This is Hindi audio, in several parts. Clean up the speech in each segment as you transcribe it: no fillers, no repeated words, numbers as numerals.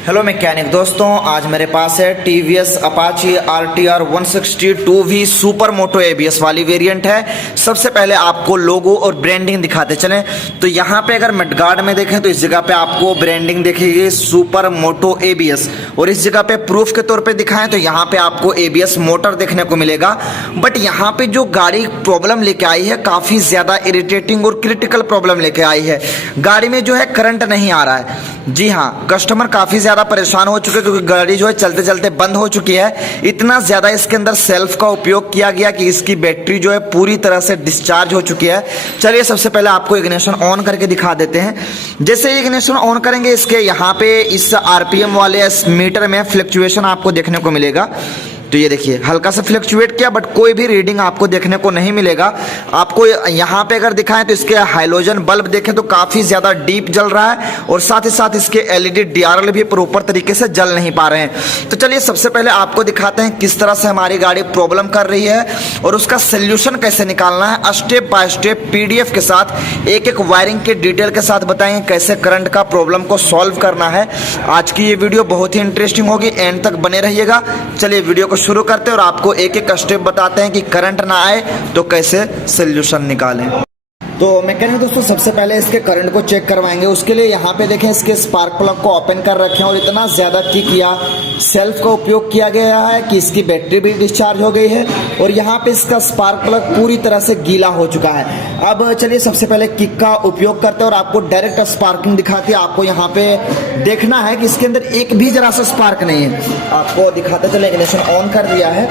हेलो मैकेनिक दोस्तों, आज मेरे पास है TVS Apache RTR 162V super moto ABS वाली वेरिएंट है। सबसे पहले आपको लोगो और ब्रांडिंग दिखाते चलें तो यहाँ पे अगर मडगार्ड में देखें तो इस जगह पे आपको ब्रांडिंग दिखेगी सुपर मोटो एबीएस, और इस जगह पे प्रूफ के तौर पे दिखाएं तो यहाँ पे आपको एबीएस मोटर देखने को मिलेगा। बट यहाँ पे जो गाड़ी प्रॉब्लम लेके आई है काफ़ी ज़्यादा इरिटेटिंग और क्रिटिकल प्रॉब्लम लेके आई है। गाड़ी में जो है करंट नहीं आ रहा है। जी हाँ, कस्टमर काफ़ी ज़्यादा परेशान हो चुके हैं क्योंकि गाड़ी जो है चलते चलते बंद हो चुकी है। इतना ज़्यादा इसके अंदर सेल्फ का उपयोग किया गया कि इसकी बैटरी जो है पूरी तरह से डिस्चार्ज हो चुकी है। चलिए सबसे पहले आपको इग्निशन ऑन करके दिखा देते हैं। जैसे इग्निशन ऑन करेंगे इसके यहाँ पे इस आरपीएम वाले मीटर में फ्लक्चुएशन आपको देखने को मिलेगा। तो ये देखिए हल्का सा फ्लक्चुएट किया बट कोई भी रीडिंग आपको देखने को नहीं मिलेगा। आपको यहाँ पे अगर दिखाएं तो इसके हाइलोजन बल्ब देखें तो काफ़ी ज़्यादा डीप जल रहा है, और साथ ही साथ इसके एलईडी डीआरएल भी प्रॉपर तरीके से जल नहीं पा रहे हैं। तो चलिए सबसे पहले आपको दिखाते हैं किस तरह से हमारी गाड़ी प्रॉब्लम कर रही है और उसका सोल्यूशन कैसे निकालना है। स्टेप बाय स्टेप पीडीएफ के साथ एक एक वायरिंग के डिटेल के साथ बताएंगे कैसे करंट का प्रॉब्लम को सॉल्व करना है। आज की ये वीडियो बहुत ही इंटरेस्टिंग होगी, एंड तक बने रहिएगा। चलिए वीडियो को शुरू करते हैं और आपको एक एक स्टेप बताते हैं कि करंट ना आए तो कैसे सोल्यूशन निकालें। तो मैकेनिक दोस्तों सबसे पहले इसके करंट को चेक करवाएंगे। उसके लिए यहाँ पे देखें इसके स्पार्क प्लग को ओपन कर रखें और इतना ज़्यादा किक या सेल्फ का उपयोग किया गया है कि इसकी बैटरी भी डिस्चार्ज हो गई है, और यहाँ पे इसका स्पार्क प्लग पूरी तरह से गीला हो चुका है। अब चलिए सबसे पहले किक का उपयोग करते हैं और आपको डायरेक्ट स्पार्किंग दिखाती है। आपको यहाँ पे देखना है कि इसके अंदर एक भी जरा सा स्पार्क नहीं है। आपको दिखाते चले, इग्निशन ऑन कर दिया है।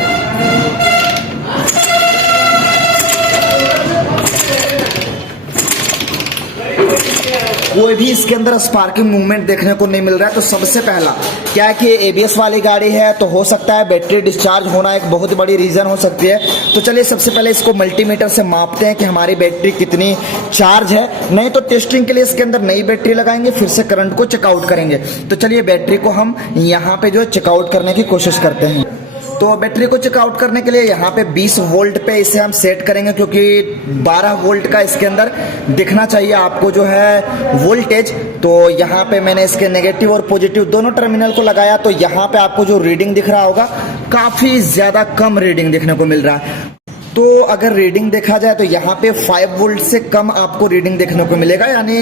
कोई भी इसके अंदर स्पार्किंग मूवमेंट देखने को नहीं मिल रहा है। तो सबसे पहला क्या है कि एबीएस वाली गाड़ी है तो हो सकता है बैटरी डिस्चार्ज होना एक बहुत बड़ी रीज़न हो सकती है। तो चलिए सबसे पहले इसको मल्टीमीटर से मापते हैं कि हमारी बैटरी कितनी चार्ज है। नहीं तो टेस्टिंग के लिए इसके अंदर नई बैटरी लगाएंगे, फिर से करंट को चेकआउट करेंगे। तो चलिए बैटरी को हम यहाँ पे जो चेकआउट करने की कोशिश करते हैं। तो बैटरी को चेकआउट करने के लिए यहाँ पे 20 वोल्ट पे इसे हम सेट करेंगे, क्योंकि 12 वोल्ट का इसके अंदर दिखना चाहिए आपको जो है वोल्टेज। तो यहाँ पे मैंने इसके नेगेटिव और पॉजिटिव दोनों टर्मिनल को लगाया। तो यहाँ पे आपको जो रीडिंग दिख रहा होगा काफ़ी ज़्यादा कम रीडिंग देखने को मिल रहा है। तो अगर रीडिंग देखा जाए तो यहाँ पे 5 वोल्ट से कम आपको रीडिंग देखने को मिलेगा, यानी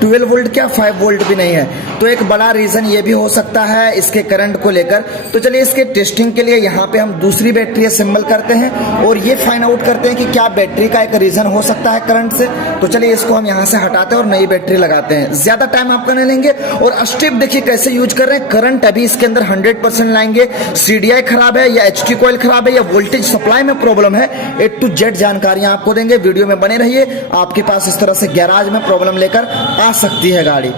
12 वोल्ट क्या 5 वोल्ट भी नहीं है। तो एक बड़ा रीज़न ये भी हो सकता है इसके करंट को लेकर। तो चलिए इसके टेस्टिंग के लिए यहाँ पे हम दूसरी बैटरी असेंबल करते हैं और ये फाइंड आउट करते हैं कि क्या बैटरी का एक रीज़न हो सकता है करंट से। तो चलिए इसको हम यहाँ से हटाते हैं और नई बैटरी लगाते हैं। ज़्यादा टाइम आपका नहीं लेंगे और स्टेप देखिए कैसे यूज कर रहे हैं। करंट अभी इसके अंदर 100% लाएंगे। CDI खराब है या HT कॉइल खराब है या वोल्टेज सप्लाई में प्रॉब्लम है, A to Z जानकारियां आपको देंगे। वीडियो में बने रहिए। आपके पास इस तरह से गैराज में प्रॉब्लम लेकर आ सकती है गाड़ी।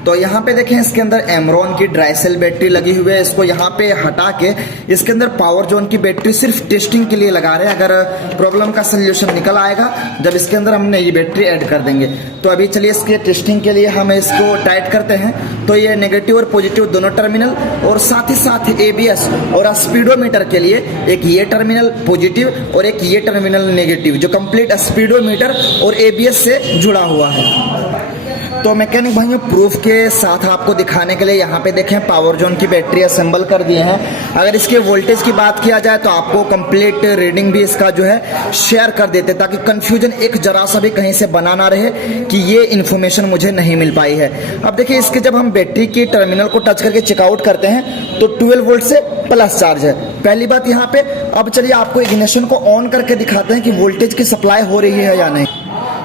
तो यहाँ पे देखें इसके अंदर एमरॉन की ड्राई सेल बैटरी लगी हुई है। इसको यहाँ पे हटा के इसके अंदर पावर जोन की बैटरी सिर्फ टेस्टिंग के लिए लगा रहे हैं। अगर प्रॉब्लम का सोल्यूशन निकल आएगा जब इसके अंदर हम नई बैटरी ऐड कर देंगे। तो अभी चलिए इसके टेस्टिंग के लिए हम इसको टाइट करते हैं। तो ये नेगेटिव और पॉजिटिव दोनों टर्मिनल, और साथ ही साथ एबीएस और स्पीडोमीटर के लिए एक ये टर्मिनल पॉजिटिव और एक ये टर्मिनल नेगेटिव, जो कंप्लीट स्पीडोमीटर और एबीएस से जुड़ा हुआ है। तो मैकेनिक भाइयों प्रूफ के साथ आपको दिखाने के लिए यहाँ पे देखें पावर जोन की बैटरी असेंबल कर दिए हैं। अगर इसके वोल्टेज की बात किया जाए तो आपको कंप्लीट रीडिंग भी इसका जो है शेयर कर देते, ताकि कंफ्यूजन एक जरा सा भी कहीं से बना ना रहे कि ये इन्फॉर्मेशन मुझे नहीं मिल पाई है। अब देखिए इसके जब हम बैटरी की टर्मिनल को टच करके चेकआउट करते हैं तो 12 वोल्ट से प्लस चार्ज है, पहली बात यहाँ पे। अब चलिए आपको इग्निशन को ऑन करके दिखाते हैं कि वोल्टेज की सप्लाई हो रही है या नहीं।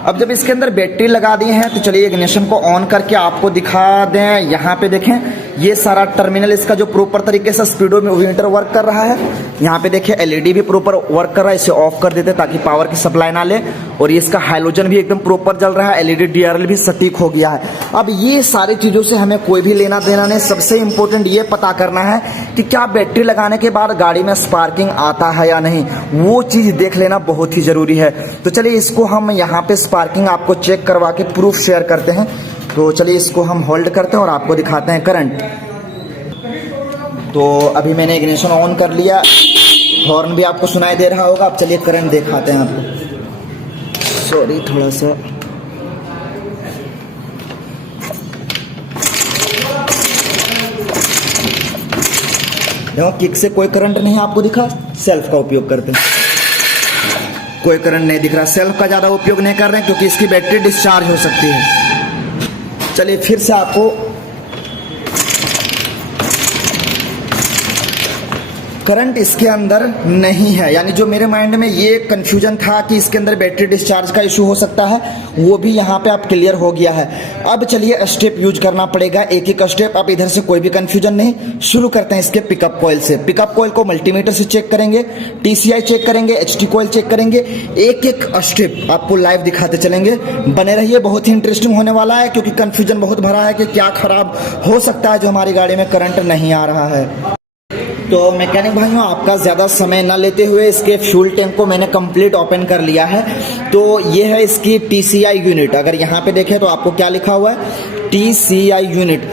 अब जब इसके अंदर बैटरी लगा दी है तो चलिए इग्निशन को ऑन करके आपको दिखा दें। यहाँ पे देखें ये सारा टर्मिनल इसका जो प्रॉपर तरीके से स्पीडोमीटर वर्क कर रहा है। यहाँ पे देखिए एलईडी भी प्रॉपर वर्क कर रहा है। इसे ऑफ कर देते ताकि पावर की सप्लाई ना ले, और ये इसका हाइलोजन भी एकदम प्रॉपर जल रहा है। एलईडी डीआरएल भी सटीक हो गया है। अब ये सारी चीज़ों से हमें कोई भी लेना देना नहीं। सबसे इंपॉर्टेंट ये पता करना है कि क्या बैटरी लगाने के बाद गाड़ी में स्पार्किंग आता है या नहीं, वो चीज़ देख लेना बहुत ही ज़रूरी है। तो चलिए इसको हम यहाँ पे स्पार्किंग आपको चेक करवा के प्रूफ शेयर करते हैं। तो चलिए इसको हम होल्ड करते हैं और आपको दिखाते हैं करंट। तो अभी मैंने इग्निशन ऑन कर लिया, हॉर्न भी आपको सुनाई दे रहा होगा। अब चलिए करंट दिखाते हैं आपको। सॉरी थोड़ा सा देखो किक से कोई करंट नहीं आपको दिखा, सेल्फ का उपयोग करते हैं, कोई करंट नहीं दिख रहा, सेल्फ का ज़्यादा उपयोग नहीं कर रहे हैं क्योंकि इसकी बैटरी डिस्चार्ज हो सकती है। चलिए फिर से आपको करंट इसके अंदर नहीं है, यानी जो मेरे माइंड में ये कंफ्यूजन था कि इसके अंदर बैटरी डिस्चार्ज का इशू हो सकता है, वो भी यहाँ पे आप क्लियर हो गया है। अब चलिए स्टेप यूज करना पड़ेगा, एक एक स्टेप। अब इधर से कोई भी कंफ्यूजन नहीं, शुरू करते हैं इसके पिकअप कॉइल से। पिकअप कॉइल को मल्टीमीटर से चेक करेंगे, TCI चेक करेंगे, HT कॉइल चेक करेंगे, एक एक स्टेप आपको लाइव दिखाते चलेंगे। बने रहिए, बहुत ही इंटरेस्टिंग होने वाला है क्योंकि कंफ्यूजन बहुत भरा है कि क्या खराब हो सकता है जो हमारी गाड़ी में करंट नहीं आ रहा है। तो मैकेनिक भाइयों, आपका ज़्यादा समय ना लेते हुए इसके फ्यूल टैंक को मैंने कंप्लीट ओपन कर लिया है। तो ये है इसकी TCI यूनिट। अगर यहाँ पे देखें तो आपको क्या लिखा हुआ है, TCI यूनिट।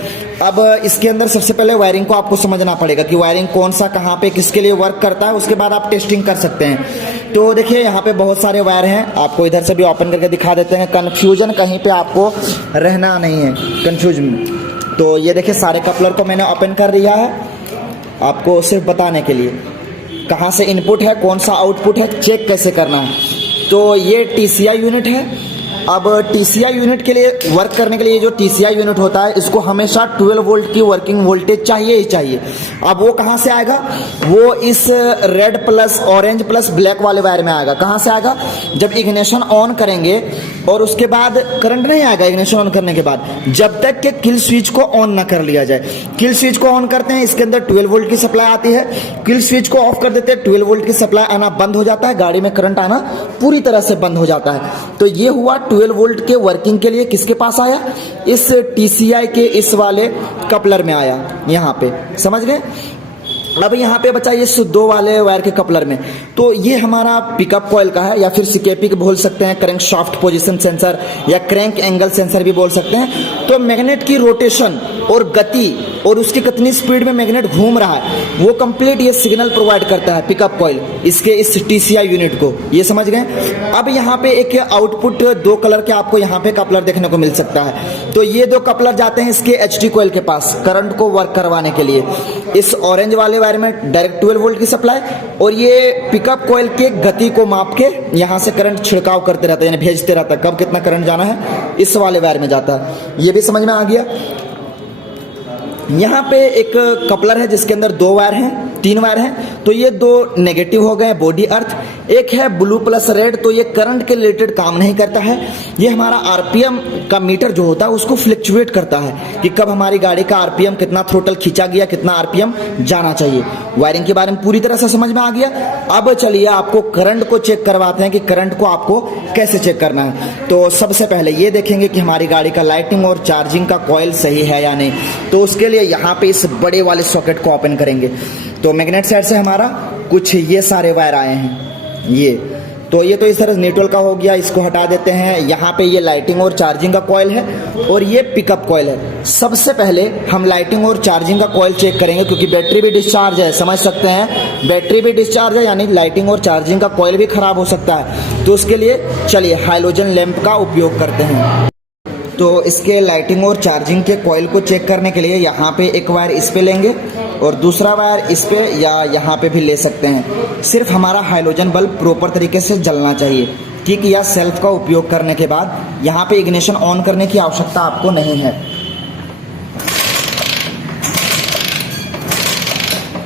अब इसके अंदर सबसे पहले वायरिंग को आपको समझना पड़ेगा कि वायरिंग कौन सा कहाँ पे किसके लिए वर्क करता है, उसके बाद आप टेस्टिंग कर सकते हैं। तो देखिए यहाँ पे बहुत सारे वायर हैं, आपको इधर से भी ओपन करके दिखा देते हैं, कन्फ्यूजन कहीं पे आपको रहना नहीं है, कन्फ्यूजन। तो ये देखिए सारे कपलर को मैंने ओपन कर दिया है आपको सिर्फ बताने के लिए कहाँ से इनपुट है, कौन सा आउटपुट है, चेक कैसे करना है। तो ये TCI यूनिट है। अब TCI यूनिट के लिए वर्क करने के लिए जो TCI यूनिट होता है, इसको हमेशा 12 वोल्ट की वर्किंग वोल्टेज चाहिए ही चाहिए। अब वो कहाँ से आएगा, वो इस red plus orange plus black वाले वायर में आएगा। कहाँ से आएगा, जब इग्निशन ऑन करेंगे और उसके बाद करंट नहीं आएगा इग्निशन ऑन करने के बाद, जब तक कि किल स्विच को ऑन ना कर लिया जाए। किल स्विच को ऑन करते हैं, इसके अंदर 12 वोल्ट की सप्लाई आती है। किल स्विच को ऑफ कर देते हैं, 12 वोल्ट की सप्लाई आना बंद हो जाता है, गाड़ी में करंट आना पूरी तरह से बंद हो जाता है। तो ये हुआ 12 वोल्ट के वर्किंग के लिए किसके पास आया, इस TCI के इस वाले कपलर में आया, यहाँ पे समझ गए। अब यहाँ पे बचा ये 2 वाले वायर के कपलर में। तो ये हमारा पिकअप कॉइल का है, या फिर CKP बोल सकते हैं, क्रैंक शाफ्ट पोजीशन सेंसर या क्रैंक एंगल सेंसर भी बोल सकते हैं। तो मैग्नेट की रोटेशन और गति और उसकी कितनी स्पीड में मैग्नेट घूम रहा है, वो कंप्लीट ये सिग्नल प्रोवाइड करता है पिकअप कॉइल इसके इस TCI यूनिट को। ये समझ गए। अब यहाँ पे एक आउटपुट 2 कलर के आपको यहाँ पे कपलर देखने को मिल सकता है। तो ये 2 कपलर जाते हैं इसके HT कॉइल के पास करंट को वर्क करवाने के लिए। इस ऑरेंज वाले वायर में डायरेक्ट 12 वोल्ट की सप्लाई, और ये पिकअप कॉइल के गति को माप के यहाँ से करंट छिड़काव करते रहता है, यानी भेजते रहता है, कब कितना करंट जाना है इस वाले वायर में जाता है। ये भी समझ में आ गया। यहाँ पे एक कपलर है जिसके अंदर 2 वायर हैं, 3 वायर हैं। तो ये 2 नेगेटिव हो गए बॉडी अर्थ, एक है ब्लू प्लस रेड। तो ये करंट के रिलेटेड काम नहीं करता है, ये हमारा RPM का मीटर जो होता है उसको फ्लक्चुएट करता है कि कब हमारी गाड़ी का RPM कितना थ्रोटल खींचा गया, कितना RPM जाना चाहिए। वायरिंग के बारे में पूरी तरह से समझ में आ गया। अब चलिए आपको करंट को चेक करवाते हैं कि करंट को आपको कैसे चेक करना है। तो सबसे पहले ये देखेंगे कि हमारी गाड़ी का लाइटिंग और चार्जिंग का कॉइल सही है या नहीं। तो उसके लिए यहाँ पे इस बड़े वाले सॉकेट को ओपन करेंगे। तो मैग्नेट साइड से हमारा कुछ ये सारे वायर आए हैं, ये तो इस तरह न्यूट्रल का हो गया, इसको हटा देते हैं। यहाँ पे ये लाइटिंग और चार्जिंग का कॉइल है और ये पिकअप कॉइल है। सबसे पहले हम लाइटिंग और चार्जिंग का कॉइल चेक करेंगे क्योंकि बैटरी भी डिस्चार्ज है, समझ सकते हैं, बैटरी भी डिस्चार्ज है यानी लाइटिंग और चार्जिंग का कॉइल भी खराब हो सकता है। तो उसके लिए चलिए हाइलोजन लैंप का उपयोग करते हैं। तो इसके लाइटिंग और चार्जिंग के कॉइल को चेक करने के लिए यहाँ पे एक वायर इस पे लेंगे और दूसरा वायर इस पे या यहाँ पे भी ले सकते हैं। सिर्फ हमारा हाइलोजन बल्ब प्रॉपर तरीके से जलना चाहिए, ठीक। या सेल्फ का उपयोग करने के बाद यहाँ पे इग्निशन ऑन करने की आवश्यकता आपको नहीं है।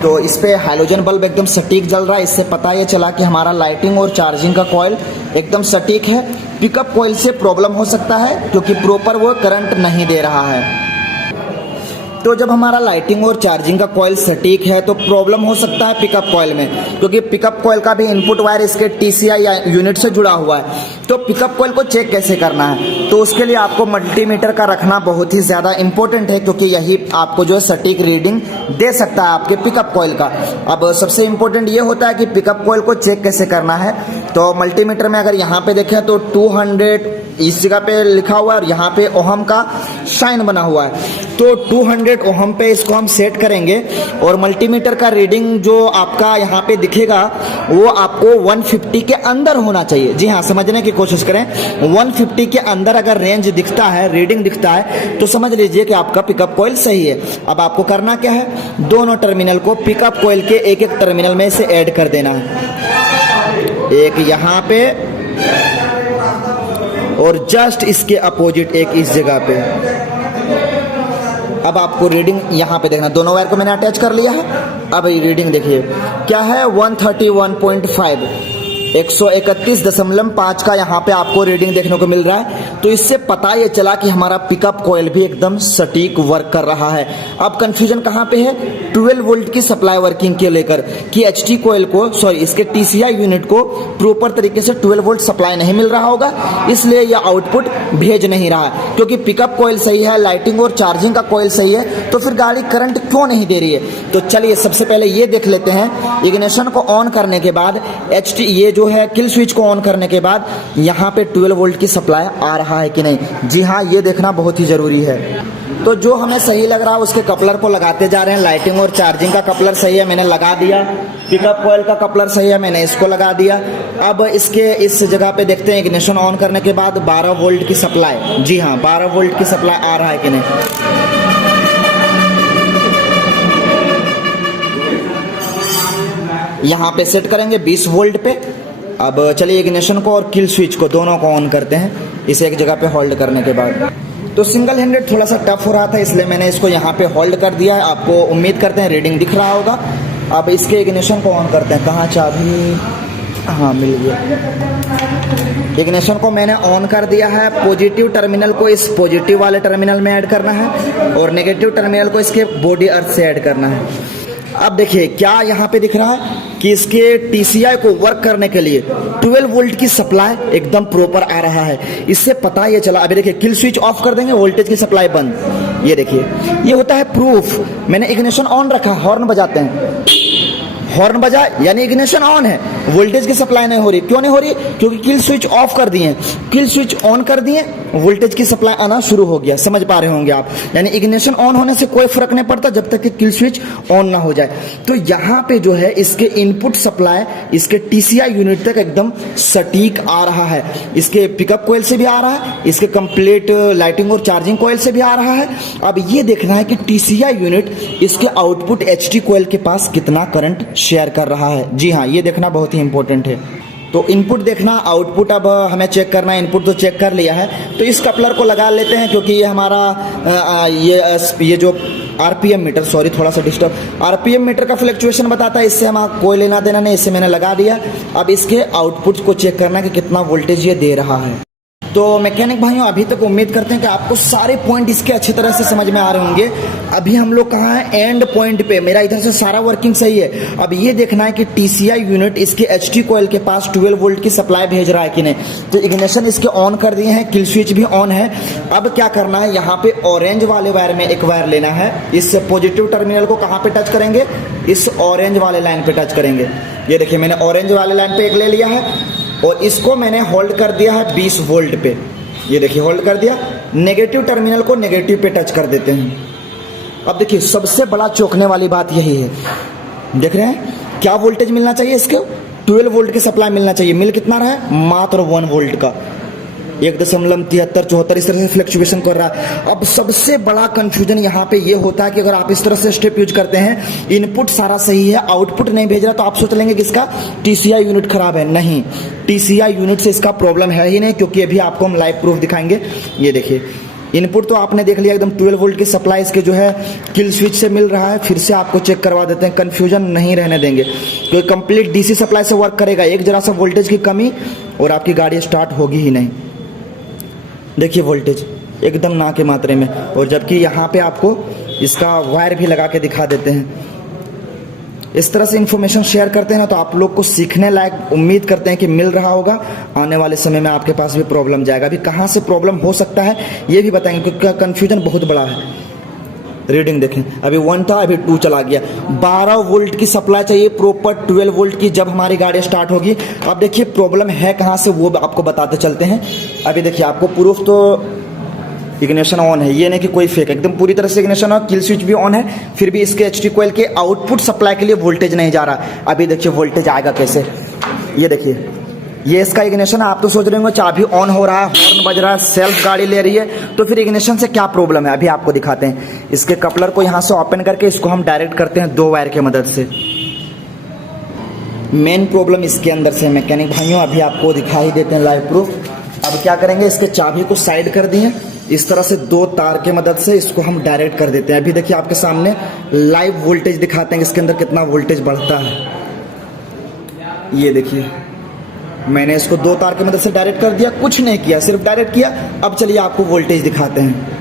तो इस पे हाइलोजन बल्ब एकदम सटीक जल रहा है, इससे पता ये चला कि हमारा लाइटिंग और चार्जिंग का कॉइल एकदम सटीक है। पिकअप कॉइल से प्रॉब्लम हो सकता है क्योंकि प्रॉपर वो करंट नहीं दे रहा है। तो जब हमारा लाइटिंग और चार्जिंग का कॉइल सटीक है तो प्रॉब्लम हो सकता है पिकअप कॉइल में, क्योंकि पिकअप कॉइल का भी इनपुट वायर इसके TCI यूनिट से जुड़ा हुआ है। तो पिकअप कॉइल को चेक कैसे करना है, तो उसके लिए आपको मल्टीमीटर का रखना बहुत ही ज़्यादा इंपॉर्टेंट है, क्योंकि यही आपको जो है सटीक रीडिंग दे सकता है आपके पिकअप कॉइल का। अब सबसे इंपॉर्टेंट ये होता है कि पिकअप कॉइल को चेक कैसे करना है। तो मल्टीमीटर में अगर यहाँ पे देखें तो 200 इस जगह पे लिखा हुआ है और यहाँ पे ओहम का साइन बना हुआ है। तो 200 ओहम पे इसको हम सेट करेंगे और मल्टीमीटर का रीडिंग जो आपका यहाँ पे दिखेगा वो आपको 150 के अंदर होना चाहिए। जी हाँ, समझने की कोशिश करें। 150 के अंदर अगर रेंज दिखता है, रीडिंग दिखता है, तो समझ लीजिए कि आपका पिकअप कॉइल सही है। अब आपको करना क्या है, दोनों टर्मिनल को पिकअप कॉइल के एक एक टर्मिनल में से ऐड कर देना है। एक यहाँ पे और जस्ट इसके अपोजिट एक इस जगह पे। अब आपको रीडिंग यहाँ पे देखना, दोनों वायर को मैंने अटैच कर लिया है। अब रीडिंग देखिए क्या है, 131.5, 131.5 का यहाँ पे आपको रीडिंग देखने को मिल रहा है। तो इससे पता ये चला कि हमारा पिकअप कॉइल भी एकदम सटीक वर्क कर रहा है। अब कंफ्यूजन कहाँ पे है, 12 वोल्ट की सप्लाई वर्किंग के लेकर कि एचटी कॉइल को, सॉरी इसके टीसीआई यूनिट को प्रॉपर तरीके से 12 वोल्ट सप्लाई नहीं मिल रहा होगा, इसलिए यह आउटपुट भेज नहीं रहा है। क्योंकि पिकअप कॉइल सही है, लाइटिंग और चार्जिंग का कॉइल सही है, तो फिर गाड़ी करंट क्यों नहीं दे रही है। तो चलिए सबसे पहले ये देख लेते हैं, इग्निशन को ऑन करने के बाद एचटी ये जो है किल स्विच को ऑन करने के बाद यहाँ पे 12 वोल्ट की सप्लाई आ रहा है कि नहीं। जी हाँ, ये देखना बहुत ही जरूरी है। तो जो हमें सही लग रहा है उसके कपलर को लगाते जा रहे हैं। लाइटिंग और चार्जिंग का कपलर सही है, मैंने लगा दिया। पिकअप कॉइल का कपलर सही है, मैंने इसको लगा दिया। अब इसके इस जगह पे देखते हैं इग्निशन ऑन करने के बाद 12 वोल्ट की सप्लाई। जी हाँ, 12 वोल्ट की सप्लाई आ रहा है कि नहीं। यहाँ पे सेट करेंगे 20 वोल्ट पे। अब चलिए इग्निशन को और किल स्विच को दोनों को ऑन करते हैं, इसे एक जगह पे होल्ड करने के बाद। तो सिंगल हैंडेड थोड़ा सा टफ हो रहा था, इसलिए मैंने इसको यहाँ पे होल्ड कर दिया है। आपको उम्मीद करते हैं रीडिंग दिख रहा होगा। अब इसके इग्निशन को ऑन करते हैं। कहाँ चाबी, हाँ मिल गया। इग्निशन को मैंने ऑन कर दिया है। पॉजिटिव टर्मिनल को इस पॉजिटिव वाले टर्मिनल में ऐड करना है और नेगेटिव टर्मिनल को इसके बॉडी अर्थ से ऐड करना है। अब देखिए क्या यहाँ पे दिख रहा है कि इसके टीसीआई को वर्क करने के लिए 12 वोल्ट की सप्लाई एकदम प्रॉपर आ रहा है। इससे पता ये चला, अभी देखिए किल स्विच ऑफ कर देंगे, वोल्टेज की सप्लाई बंद। ये देखिए, ये होता है प्रूफ। मैंने इग्निशन ऑन रखा, हॉर्न बजाते हैं, हॉर्न बजा यानी इग्निशन ऑन है, वोल्टेज की सप्लाई नहीं हो रही। क्यों नहीं हो रही, क्योंकि किल स्विच ऑफ कर दिए, किल स्विच ऑन कर दिए, वोल्टेज की सप्लाई आना शुरू हो गया। समझ पा रहे होंगे आप। यानी इग्निशन ऑन होने से कोई फर्क नहीं पड़ता जब तक कि किल स्विच ऑन ना हो जाए। तो यहाँ पे जो है इसके इनपुट सप्लाई इसके टीसीआई यूनिट तक एकदम सटीक आ रहा है। इसके पिकअप कॉइल से भी आ रहा है, इसके कंप्लीट लाइटिंग और चार्जिंग कॉइल से भी आ रहा है। अब ये देखना है कि टीसीआई यूनिट इसके आउटपुट एचटी कॉइल के पास कितना करंट शेयर कर रहा है। जी हाँ, ये देखना बहुत ही इंपॉर्टेंट है। तो इनपुट देखना, आउटपुट अब हमें चेक करना है। इनपुट तो चेक कर लिया है, तो इस कपलर को लगा लेते हैं क्योंकि ये हमारा ये जो आरपीएम मीटर, सॉरी थोड़ा सा डिस्टर्ब, आरपीएम मीटर का फ्लक्चुएशन बताता है। इससे हमारा कोई लेना देना नहीं, इससे मैंने लगा दिया। अब इसके आउटपुट को चेक करना कि कितना वोल्टेज ये दे रहा है। तो मैकेनिक भाइयों, अभी तक उम्मीद करते हैं कि आपको सारे पॉइंट इसके अच्छी तरह से समझ में आ रहे होंगे। अभी हम लोग कहाँ हैं, एंड पॉइंट पे। मेरा इधर से सारा वर्किंग सही है। अब ये देखना है कि टीसीआई यूनिट इसके एचटी कॉइल के पास 12 वोल्ट की सप्लाई भेज रहा है कि नहीं। तो इग्निशन इसके ऑन कर दिए हैं, किल स्विच भी ऑन है। अब क्या करना है, यहाँ पे ऑरेंज वाले वायर में एक वायर लेना है। इस पॉजिटिव टर्मिनल को कहाँ पे टच करेंगे, इस ऑरेंज वाले लाइन पे टच करेंगे। ये देखिए मैंने ऑरेंज वाले लाइन पे एक ले लिया है और इसको मैंने होल्ड कर दिया है 20 वोल्ट पे। ये देखिए होल्ड कर दिया। नेगेटिव टर्मिनल को नेगेटिव पे टच कर देते हैं। अब देखिए सबसे बड़ा चौंकने वाली बात यही है, देख रहे हैं क्या वोल्टेज मिलना चाहिए इसके, 12 वोल्ट की सप्लाई मिलना चाहिए। मिल कितना रहा है, मात्र 1 वोल्ट का, 1.73-74 इस तरह से फ्लक्चुएशन कर रहा है। अब सबसे बड़ा कंफ्यूजन यहाँ पे ये होता है कि अगर आप इस तरह से स्टेप यूज करते हैं, इनपुट सारा सही है, आउटपुट नहीं भेज रहा, तो आप सोच लेंगे कि इसका टीसीआई यूनिट खराब है। नहीं, टीसीआई यूनिट से इसका प्रॉब्लम है ही नहीं, क्योंकि अभी आपको हम लाइव प्रूफ दिखाएंगे। ये देखिए इनपुट तो आपने देख लिया, एकदम 12 वोल्ट की सप्लाई इसके जो है किल स्विच से मिल रहा है। फिर से आपको चेक करवा देते हैं, कंफ्यूजन नहीं रहने देंगे, क्योंकि कंप्लीट डीसी सप्लाई से वर्क करेगा। एक जरा सा वोल्टेज की कमी और आपकी गाड़ी स्टार्ट होगी ही नहीं। देखिए वोल्टेज एकदम ना के मात्रे में, और जबकि यहाँ पे आपको इसका वायर भी लगा के दिखा देते हैं। इस तरह से इन्फॉर्मेशन शेयर करते हैं ना, तो आप लोग को सीखने लायक उम्मीद करते हैं कि मिल रहा होगा। आने वाले समय में आपके पास भी प्रॉब्लम जाएगा। अभी कहाँ से प्रॉब्लम हो सकता है ये भी बताएंगे, क्योंकि कन्फ्यूजन बहुत बड़ा है। रीडिंग देखें, अभी 1 था, अभी 2 चला गया। 12 वोल्ट की सप्लाई चाहिए प्रॉपर 12 वोल्ट की, जब हमारी गाड़ी स्टार्ट होगी। अब देखिए प्रॉब्लम है कहाँ से, वो आपको बताते चलते हैं। अभी देखिए आपको प्रूफ तो इग्निशन ऑन है, ये नहीं कि कोई फेक, एकदम पूरी तरह से इग्निशन ऑन, किल स्विच भी ऑन है, फिर भी इसके एचटी कॉइल के आउटपुट सप्लाई के लिए वोल्टेज नहीं जा रहा। अभी देखिए वोल्टेज आएगा कैसे, ये देखिए, ये इसका इग्निशन है। आप तो सोच रहे होंगे चाबी ऑन हो रहा है, हॉर्न बज रहा है, सेल्फ गाड़ी ले रही है, तो फिर इग्निशन से क्या प्रॉब्लम है, अभी आपको दिखाते हैं। इसके कपलर को यहाँ से ओपन करके इसको हम डायरेक्ट करते हैं 2 वायर की मदद से। मेन प्रॉब्लम इसके अंदर से मैकेनिक भाइयों अभी आपको दिखा ही देते हैं लाइव प्रूफ। अब क्या करेंगे, इसके चाबी को साइड कर दिए, इस तरह से 2 तार के मदद से इसको हम डायरेक्ट कर देते हैं। अभी देखिए आपके सामने लाइव वोल्टेज दिखाते हैं इसके अंदर कितना वोल्टेज बढ़ता है। ये देखिए मैंने इसको 2 तार की मदद से डायरेक्ट कर दिया, कुछ नहीं किया, सिर्फ डायरेक्ट किया। अब चलिए आपको वोल्टेज दिखाते हैं।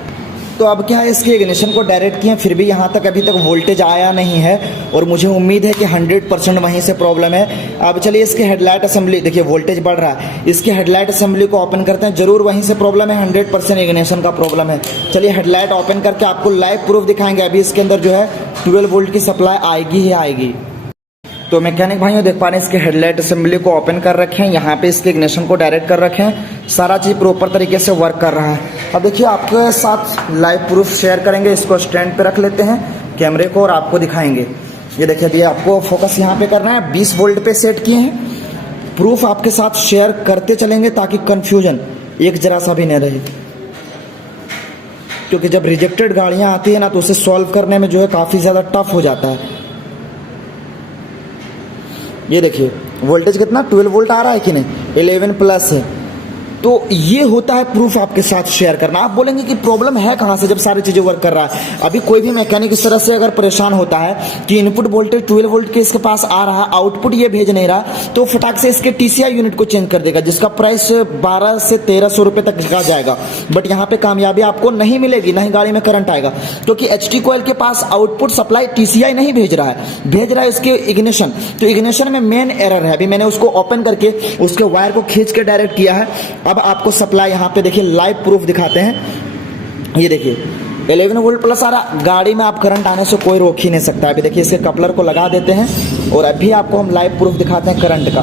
तो अब क्या है, इसके इग्निशन को डायरेक्ट किए, फिर भी यहाँ तक अभी तक वोल्टेज आया नहीं है, और मुझे उम्मीद है कि 100% वहीं से प्रॉब्लम है। अब चलिए इसके हेडलाइट असेंबली, देखिए वोल्टेज बढ़ रहा है, इसके हेडलाइट असेंबली को ओपन करते हैं, जरूर वहीं से प्रॉब्लम है, 100% इग्निशन का प्रॉब्लम है। चलिए हेडलाइट ओपन करके आपको लाइव प्रूफ दिखाएंगे। अभी इसके अंदर जो है 12 वोल्ट की सप्लाई आएगी ही आएगी। तो मैकेनिक भाइयों देख पा रहे हैं इसके हेडलाइट असेंबली को ओपन कर रखे हैं, यहाँ पे इसके इग्निशन को डायरेक्ट कर रखे हैं, सारा चीज़ प्रॉपर तरीके से वर्क कर रहा है। अब देखिए आपके साथ लाइव प्रूफ शेयर करेंगे, इसको स्टैंड पे रख लेते हैं कैमरे को और आपको दिखाएंगे। ये देखिए अभी आपको फोकस यहाँ पे करना है, 20 वोल्ट पे सेट किए हैं। प्रूफ आपके साथ शेयर करते चलेंगे ताकि कन्फ्यूजन एक जरा सा भी नहीं रहे, क्योंकि जब रिजेक्टेड गाड़ियाँ आती है ना तो उसे सॉल्व करने में जो है काफ़ी ज़्यादा टफ हो जाता है। ये देखिए वोल्टेज कितना 12 वोल्ट आ रहा है कि नहीं, 11 प्लस है। तो ये होता है प्रूफ आपके साथ शेयर करना। आप बोलेंगे कि प्रॉब्लम है कहाँ से जब सारी चीज़ें वर्क कर रहा है। अभी कोई भी मैकेनिक इस तरह से अगर परेशान होता है कि इनपुट वोल्टेज 12 वोल्ट के इसके पास आ रहा है, आउटपुट ये भेज नहीं रहा, तो फटाक से इसके टीसीआई यूनिट को चेंज कर देगा, जिसका प्राइस 1200 से 1300 रुपये तक का जाएगा। बट यहाँ पे कामयाबी आपको नहीं मिलेगी, ना ही गाड़ी में करंट आएगा, क्योंकि एचटी कॉइल के पास आउटपुट सप्लाई टीसीआई नहीं भेज रहा है, भेज रहा है इसके इग्निशन। तो इग्निशन में मेन एरर है। अभी मैंने उसको ओपन करके उसके वायर को खींच के डायरेक्ट किया है। अब आपको सप्लाई यहाँ पे देखिए लाइव प्रूफ दिखाते हैं। ये देखिए 11 वोल्ट प्लस आ रहा, गाड़ी में आप करंट आने से कोई रोक ही नहीं सकता। अभी देखिए इसके कपलर को लगा देते हैं और अभी आपको हम लाइव प्रूफ दिखाते हैं करंट का।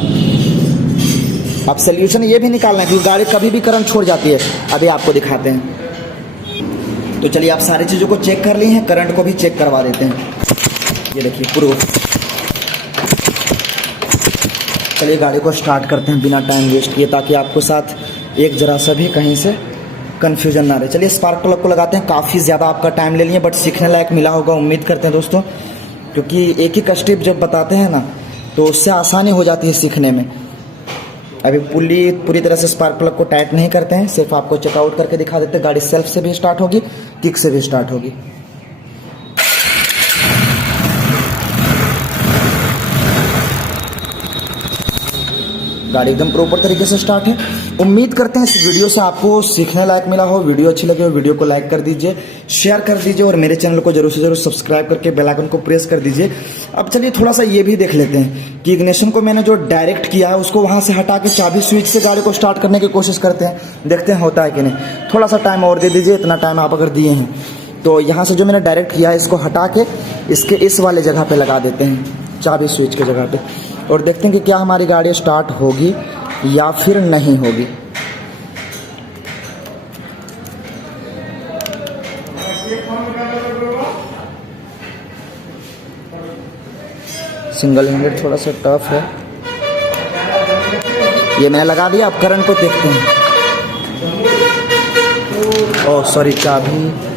अब सोल्यूशन ये भी निकालना है क्योंकि गाड़ी कभी भी करंट छोड़ जाती है, अभी आपको दिखाते हैं। तो चलिए आप सारी चीज़ों को चेक कर ली हैं, करंट को भी चेक करवा देते हैं। ये देखिए प्रूफ। चलिए गाड़ी को स्टार्ट करते हैं बिना टाइम वेस्ट किए, ताकि आपको साथ एक जरा सा भी कहीं से कन्फ्यूजन ना रहे। चलिए स्पार्क प्लग को लगाते हैं। काफ़ी ज़्यादा आपका टाइम ले लिए, बट सीखने लायक मिला होगा उम्मीद करते हैं दोस्तों, क्योंकि एक ही स्टेप जब बताते हैं ना तो उससे आसानी हो जाती है सीखने में। अभी पूरी तरह से स्पार्क प्लग को टाइट नहीं करते हैं, सिर्फ आपको चेकआउट करके दिखा देते हैं। गाड़ी सेल्फ से भी स्टार्ट होगी, किक से भी स्टार्ट होगी। गाड़ी एकदम प्रॉपर तरीके से स्टार्ट है। उम्मीद करते हैं इस वीडियो से आपको सीखने लायक मिला हो। वीडियो अच्छी लगी हो वीडियो को लाइक कर दीजिए, शेयर कर दीजिए और मेरे चैनल को जरूर से जरूर सब्सक्राइब करके बेल आइकन को प्रेस कर दीजिए। अब चलिए थोड़ा सा ये भी देख लेते हैं कि इग्निशन को मैंने जो डायरेक्ट किया है उसको वहाँ से हटा के चाबी स्विच से गाड़ी को स्टार्ट करने की कोशिश करते हैं, देखते हैं होता है कि नहीं। थोड़ा सा टाइम और दे दीजिए, इतना टाइम आप अगर दिए हैं तो यहाँ से जो मैंने डायरेक्ट किया है इसको हटा के इसके इस वाले जगह पे लगा देते हैं, चाबी स्विच के जगह पे, और देखते हैं कि क्या हमारी गाड़ी स्टार्ट होगी या फिर नहीं होगी। सिंगल हैंडेड थोड़ा सा टफ है। ये मैंने लगा दिया, अब करंट को देखते हैं। ओह सॉरी, चाबी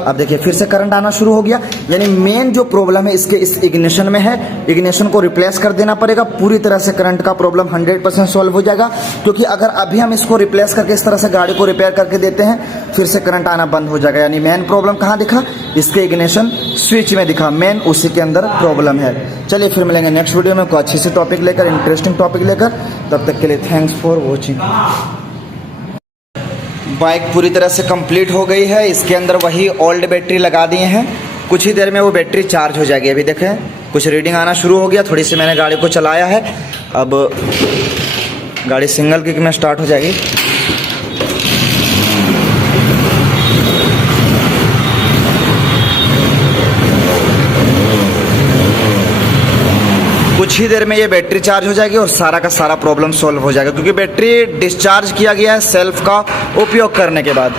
अब देखिए फिर से करंट आना शुरू हो गया। यानी मेन जो प्रॉब्लम है इसके इस इग्निशन में है। इग्निशन को रिप्लेस कर देना पड़ेगा, पूरी तरह से करंट का प्रॉब्लम 100% सॉल्व हो जाएगा। क्योंकि अगर अभी हम इसको रिप्लेस करके इस तरह से गाड़ी को रिपेयर करके देते हैं फिर से करंट आना बंद हो जाएगा। यानी मेन प्रॉब्लम कहाँ दिखा, इसके इग्निशन स्विच में दिखा, मेन उसी के अंदर प्रॉब्लम है। चलिए फिर मिलेंगे नेक्स्ट वीडियो में कोई अच्छी सी टॉपिक लेकर, इंटरेस्टिंग टॉपिक लेकर। तब तक के लिए थैंक्स फॉर वॉचिंग। बाइक पूरी तरह से कंप्लीट हो गई है। इसके अंदर वही ओल्ड बैटरी लगा दिए हैं, कुछ ही देर में वो बैटरी चार्ज हो जाएगी। अभी देखें कुछ रीडिंग आना शुरू हो गया, थोड़ी सी मैंने गाड़ी को चलाया है। अब गाड़ी सिंगल किक में स्टार्ट हो जाएगी। कुछ ही देर में ये बैटरी चार्ज हो जाएगी और सारा का सारा प्रॉब्लम सॉल्व हो जाएगा, क्योंकि बैटरी डिस्चार्ज किया गया है सेल्फ का उपयोग करने के बाद।